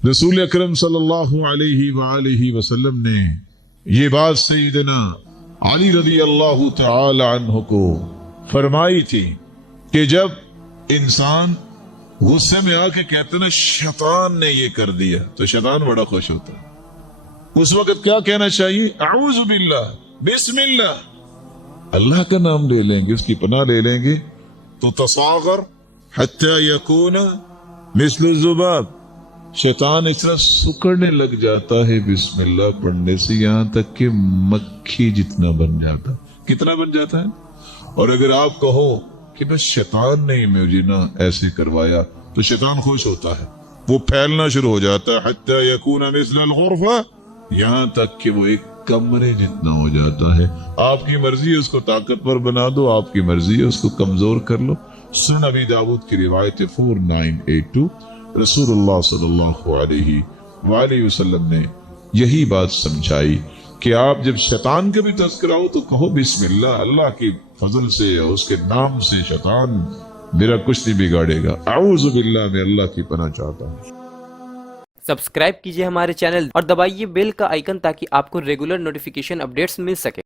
रसूल अकरम सल्लल्लाहु अलैहि वसल्लम ने ये बात सैयदना अली रज़ी अल्लाह तआला अन्हु को फरमाई थी कि जब इंसान गुस्से में आके कहते ना शैतान ने ये कर दिया, तो शैतान बड़ा खुश होता है। उस वक्त क्या कहना चाहिए? अऊज़ु बिल्लाह, बिस्मिल्लाह, अल्लाह का नाम ले लेंगे, उसकी पनाह ले लेंगे। तो तसागर हत्ता यकूना मिस्लु ज़ुबाब, शैतान इस तरह सुकड़ने लग जाता है बिस्मिल्लाह पढ़ने से, यहां तक कि मक्खी जितना बन जाता। कितना बन जाता है? और अगर आप कहो कि बस शैतान ने मुझे ना ऐसे करवाया, तो शैतान खुश होता है, वो फैलना शुरू हो जाता है। हत्ता यकूना मिस्लल गुरफा, यहां तक कि वो एक कमरे जितना हो जाता है। आपकी मर्जी है उसको ताकतवर बना दो, आपकी मर्जी है उसको कमजोर कर लो। सुनन अबी दाऊद की रिवायत 4982, रसूलुल्लाह सल्लल्लाहु अलैहि वसल्लम ने यही बात समझाई कि आप जब शैतान के भी तज़किरा हो तो कहो बिस्मिल्लाह, अल्लाह की फजल से और उसके नाम से शैतान मेरा कुछ नहीं बिगाड़ेगा। अऊज़ु बिल्लाह, मैं अल्लाह की पनाह चाहता हूँ। सब्सक्राइब कीजिए हमारे चैनल और दबाइए बेल का आइकन ताकि आपको रेगुलर नोटिफिकेशन अपडेट्स मिल सके।